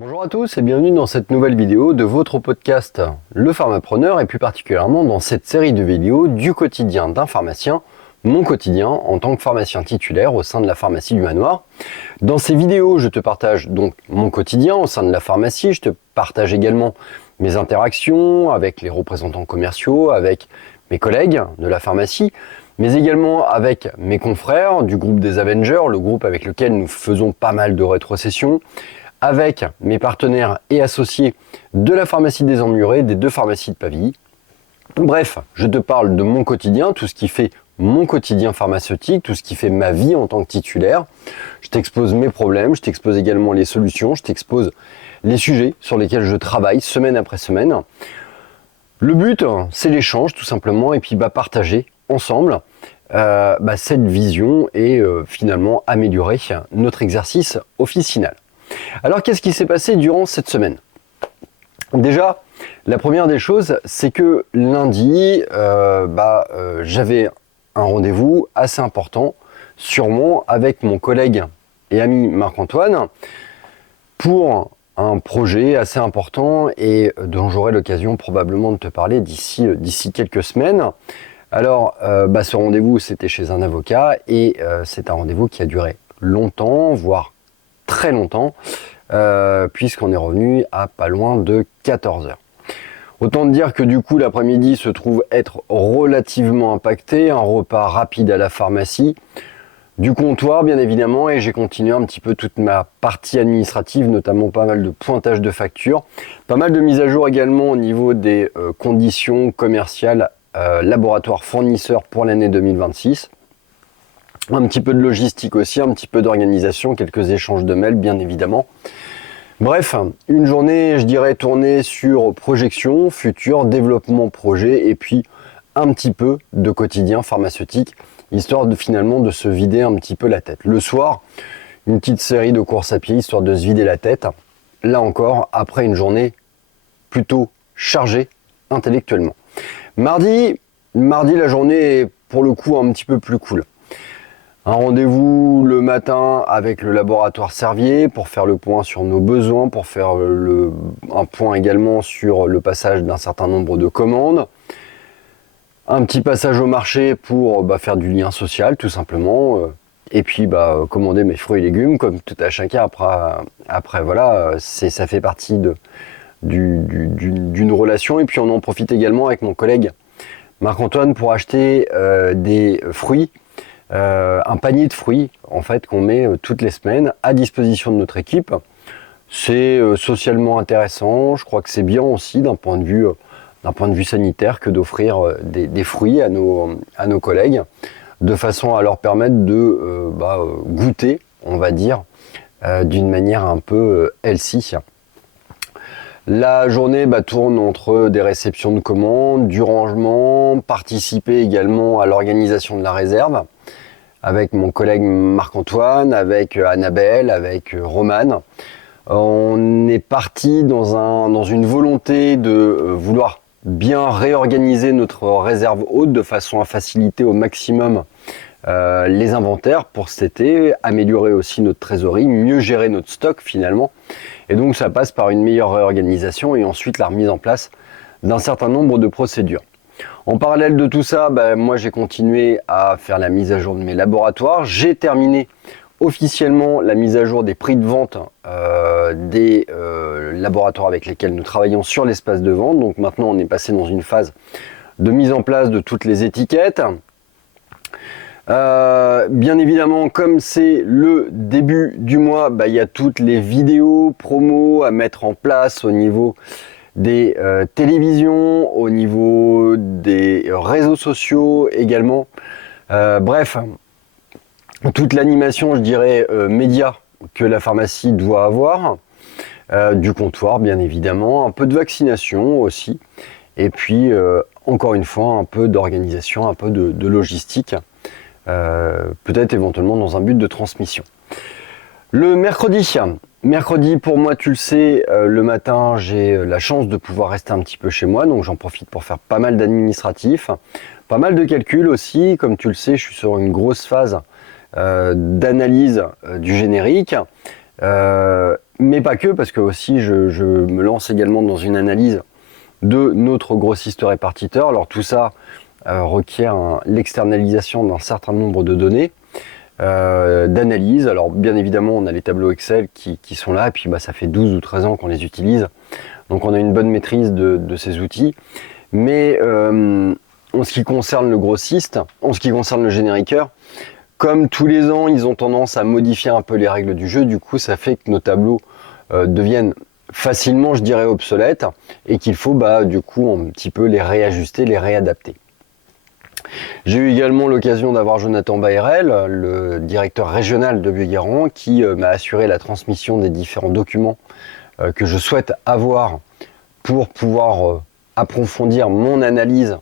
Bonjour à tous et bienvenue dans cette nouvelle vidéo de votre podcast Le Pharmapreneur et plus particulièrement dans cette série de vidéos du quotidien d'un pharmacien, mon quotidien en tant que pharmacien titulaire au sein de la pharmacie du Manoir. Dans ces vidéos, je te partage donc mon quotidien au sein de la pharmacie, je te partage également mes interactions avec les représentants commerciaux, avec mes collègues de la pharmacie, mais également avec mes confrères du groupe des Avengers, le groupe avec lequel nous faisons pas mal de rétrocessions, avec mes partenaires et associés de la pharmacie des Emmurés, des deux pharmacies de Pavilly. Bref, je te parle de mon quotidien, tout ce qui fait mon quotidien pharmaceutique, tout ce qui fait ma vie en tant que titulaire. Je t'expose mes problèmes, je t'expose également les solutions, je t'expose les sujets sur lesquels je travaille semaine après semaine. Le but, c'est l'échange tout simplement et puis partager ensemble cette vision et finalement améliorer notre exercice officinal. Alors qu'est-ce qui s'est passé durant cette semaine ? Déjà, la première des choses, c'est que lundi, j'avais un rendez-vous assez important, sûrement avec mon collègue et ami Marc-Antoine, pour un projet assez important et dont j'aurai l'occasion probablement de te parler d'ici quelques semaines. Alors, ce rendez-vous, c'était chez un avocat et c'est un rendez-vous qui a duré longtemps, voire très longtemps, puisqu'on est revenu à pas loin de 14 heures. Autant dire que du coup l'après-midi se trouve être relativement impacté, un repas rapide à la pharmacie, du comptoir bien évidemment, et j'ai continué un petit peu toute ma partie administrative, notamment pas mal de pointage de factures, pas mal de mises à jour également au niveau des conditions commerciales laboratoire fournisseur pour l'année 2026. Un petit peu de logistique aussi, un petit peu d'organisation, quelques échanges de mails bien évidemment. Bref, une journée, je dirais, tournée sur projection, futur, développement projet et puis un petit peu de quotidien pharmaceutique, histoire de finalement de se vider un petit peu la tête. Le soir, une petite série de courses à pied, histoire de se vider la tête. Là encore, après une journée plutôt chargée intellectuellement. Mardi, la journée est pour le coup un petit peu plus cool. Un rendez-vous le matin avec le laboratoire Servier pour faire le point sur nos besoins, pour faire un point également sur le passage d'un certain nombre de commandes. Un petit passage au marché pour faire du lien social tout simplement. Et puis commander mes fruits et légumes comme tout à chacun. Après voilà, ça fait partie d'une relation. Et puis on en profite également avec mon collègue Marc-Antoine pour acheter des fruits. Un panier de fruits en fait qu'on met toutes les semaines à disposition de notre équipe. C'est socialement intéressant, je crois que c'est bien aussi d'un point de vue sanitaire que d'offrir des fruits à nos collègues de façon à leur permettre de goûter, on va dire, d'une manière un peu healthy. La journée tourne entre des réceptions de commandes, du rangement, participer également à l'organisation de la réserve avec mon collègue Marc-Antoine, avec Annabelle, avec Romane. On est parti dans une volonté de vouloir bien réorganiser notre réserve haute de façon à faciliter au maximum les inventaires pour cet été, améliorer aussi notre trésorerie, mieux gérer notre stock finalement. Et donc ça passe par une meilleure réorganisation et ensuite la remise en place d'un certain nombre de procédures. En parallèle de tout ça, moi j'ai continué à faire la mise à jour de mes laboratoires. J'ai terminé officiellement la mise à jour des prix de vente des laboratoires avec lesquels nous travaillons sur l'espace de vente. Donc maintenant on est passé dans une phase de mise en place de toutes les étiquettes. Bien évidemment, comme c'est le début du mois, il y a toutes les vidéos promos à mettre en place au niveau des télévisions, au niveau des réseaux sociaux également. Bref, toute l'animation, je dirais, média que la pharmacie doit avoir, du comptoir bien évidemment, un peu de vaccination aussi, et puis encore une fois un peu d'organisation, un peu de logistique, peut-être éventuellement dans un but de transmission. Le mercredi pour moi tu le sais, le matin j'ai la chance de pouvoir rester un petit peu chez moi, donc j'en profite pour faire pas mal d'administratifs, pas mal de calculs aussi, comme tu le sais je suis sur une grosse phase d'analyse du générique, mais pas que, parce que aussi je me lance également dans une analyse de notre grossiste répartiteur. Alors tout ça requiert l'externalisation d'un certain nombre de données, d'analyse. Alors bien évidemment on a les tableaux Excel qui sont là, et puis ça fait 12 ou 13 ans qu'on les utilise, donc on a une bonne maîtrise de ces outils. Mais en ce qui concerne le grossiste, en ce qui concerne le génériqueur, comme tous les ans ils ont tendance à modifier un peu les règles du jeu, du coup ça fait que nos tableaux deviennent facilement, je dirais, obsolètes, et qu'il faut du coup un petit peu les réajuster, les réadapter. J'ai eu également l'occasion d'avoir Jonathan Bayrel, le directeur régional de Buis-Guéran, qui m'a assuré la transmission des différents documents que je souhaite avoir pour pouvoir approfondir mon analyse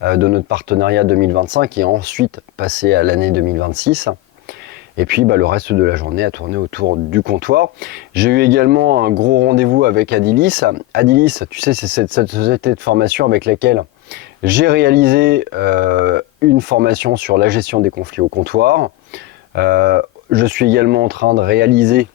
de notre partenariat 2025 et ensuite passer à l'année 2026. Et puis le reste de la journée a tourné autour du comptoir. J'ai eu également un gros rendez-vous avec Adilis. Adilis, tu sais, c'est cette société de formation avec laquelle j'ai réalisé une formation sur la gestion des conflits au comptoir. Je suis également en train de réaliser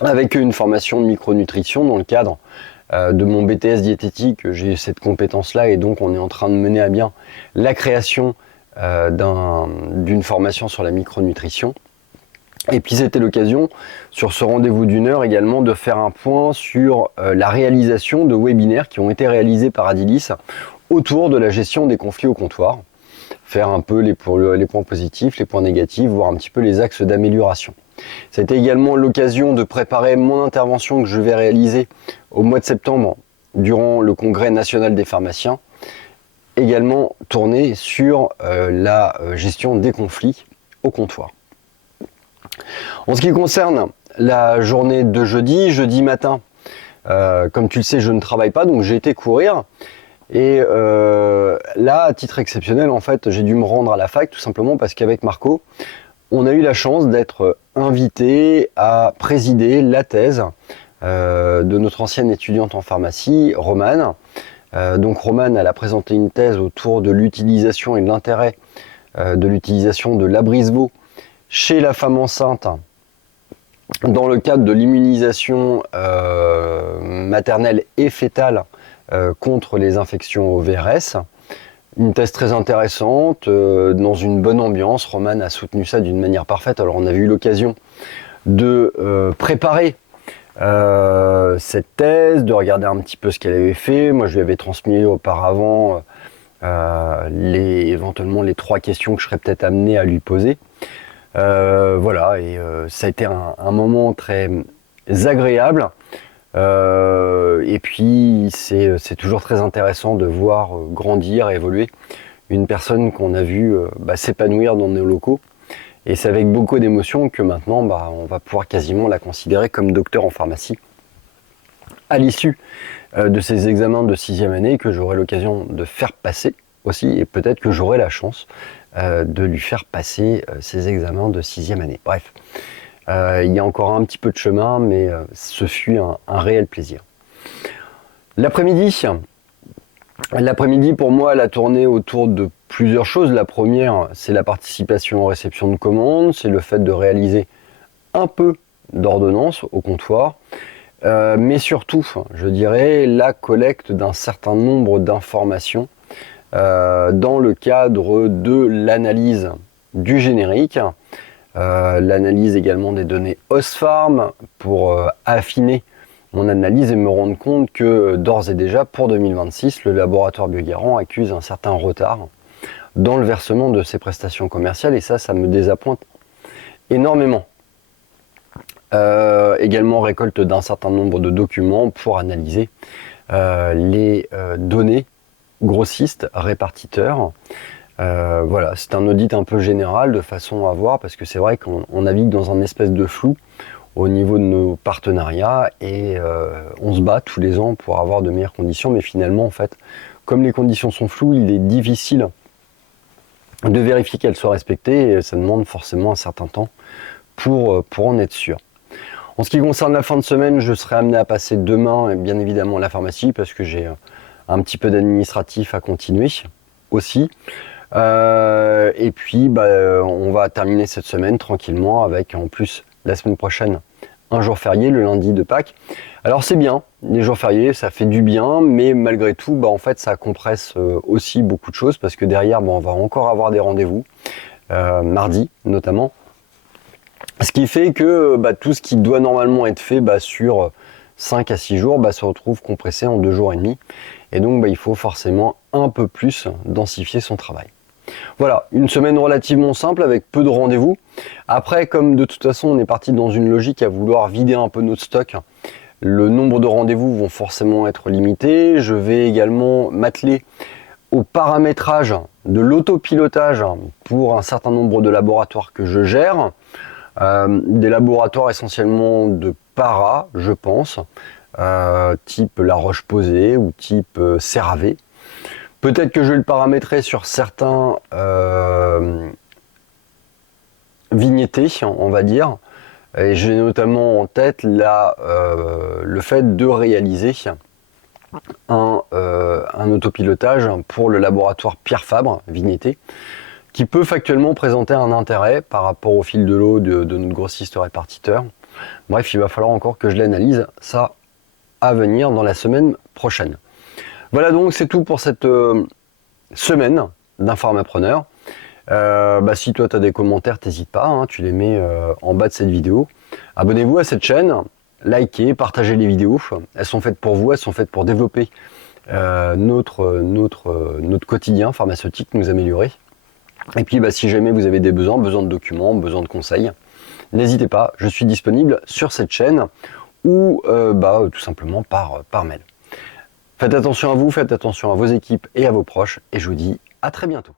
avec eux une formation de micronutrition dans le cadre de mon BTS diététique. J'ai cette compétence-là, et donc on est en train de mener à bien la création d'une formation sur la micronutrition. Et puis c'était l'occasion, sur ce rendez-vous d'une heure également, de faire un point sur la réalisation de webinaires qui ont été réalisés par Adilis autour de la gestion des conflits au comptoir. Faire un peu les points positifs, les points négatifs, voir un petit peu les axes d'amélioration. C'était également l'occasion de préparer mon intervention que je vais réaliser au mois de septembre durant le congrès national des pharmaciens, également tournée sur la gestion des conflits au comptoir. En ce qui concerne la journée de jeudi matin, comme tu le sais, je ne travaille pas, donc j'ai été courir. Et là, à titre exceptionnel, en fait, j'ai dû me rendre à la fac, tout simplement parce qu'avec Marco, on a eu la chance d'être invité à présider la thèse de notre ancienne étudiante en pharmacie, Romane. Donc Romane, elle a présenté une thèse autour de l'utilisation et de l'intérêt de l'utilisation de l'Abrysvo chez la femme enceinte dans le cadre de l'immunisation maternelle et fœtale contre les infections au VRS. Une thèse très intéressante, dans une bonne ambiance. Romane a soutenu ça d'une manière parfaite. Alors on avait eu l'occasion de préparer cette thèse, de regarder un petit peu ce qu'elle avait fait. Moi je lui avais transmis auparavant éventuellement les 3 questions que je serais peut-être amené à lui poser. Voilà, et ça a été un moment très agréable. Et puis c'est toujours très intéressant de voir grandir, évoluer une personne qu'on a vu s'épanouir dans nos locaux. Et c'est avec beaucoup d'émotion que maintenant on va pouvoir quasiment la considérer comme docteur en pharmacie à l'issue de ces examens de 6e année que j'aurai l'occasion de faire passer aussi, et peut-être que j'aurai la chance de lui faire passer ces examens de 6e année. Bref. Il y a encore un petit peu de chemin, mais ce fut un réel plaisir. L'après-midi, pour moi, elle a tourné autour de plusieurs choses. La première, c'est la participation aux réceptions de commandes, c'est le fait de réaliser un peu d'ordonnance au comptoir, mais surtout, je dirais, la collecte d'un certain nombre d'informations dans le cadre de l'analyse du générique. L'analyse également des données Osfarm pour affiner mon analyse et me rendre compte que d'ores et déjà pour 2026, le laboratoire Buis-Guéran accuse un certain retard dans le versement de ses prestations commerciales, et ça me désappointe énormément. Également récolte d'un certain nombre de documents pour analyser les données grossistes, répartiteurs. Voilà, c'est un audit un peu général de façon à voir, parce que c'est vrai qu'on navigue dans un espèce de flou au niveau de nos partenariats, et on se bat tous les ans pour avoir de meilleures conditions, mais finalement en fait, comme les conditions sont floues, il est difficile de vérifier qu'elles soient respectées, et ça demande forcément un certain temps pour en être sûr. En ce qui concerne la fin de semaine, je serai amené à passer demain, bien évidemment, à la pharmacie, parce que j'ai un petit peu d'administratif à continuer aussi. Et puis on va terminer cette semaine tranquillement avec, en plus, la semaine prochaine, un jour férié, le lundi de Pâques. Alors c'est bien, les jours fériés, ça fait du bien, mais malgré tout, en fait, ça compresse aussi beaucoup de choses parce que derrière, on va encore avoir des rendez-vous, mardi notamment. Ce qui fait que tout ce qui doit normalement être fait sur 5 à 6 jours se retrouve compressé en 2 jours et demi. Et donc il faut forcément un peu plus densifier son travail. Voilà, une semaine relativement simple avec peu de rendez-vous. Après, comme de toute façon on est parti dans une logique à vouloir vider un peu notre stock, le nombre de rendez-vous vont forcément être limités. Je vais également m'atteler au paramétrage de l'autopilotage pour un certain nombre de laboratoires que je gère. Des laboratoires essentiellement de para, je pense, type La Roche-Posay ou type CeraVe. Peut-être que je vais le paramétrer sur certains vignettés, on va dire. Et j'ai notamment en tête le fait de réaliser un autopilotage pour le laboratoire Pierre Fabre, Vignetté, qui peut factuellement présenter un intérêt par rapport au fil de l'eau de notre grossiste répartiteur. Bref, il va falloir encore que je l'analyse, ça à venir dans la semaine prochaine. Voilà donc, c'est tout pour cette semaine d'Informapreneur. Si toi tu as des commentaires, t'hésites pas, tu les mets en bas de cette vidéo. Abonnez-vous à cette chaîne, likez, partagez les vidéos. Elles sont faites pour vous, elles sont faites pour développer notre quotidien pharmaceutique, nous améliorer. Et puis si jamais vous avez des besoin de documents, besoin de conseils, n'hésitez pas, je suis disponible sur cette chaîne ou tout simplement par mail. Faites attention à vous, faites attention à vos équipes et à vos proches, et je vous dis à très bientôt.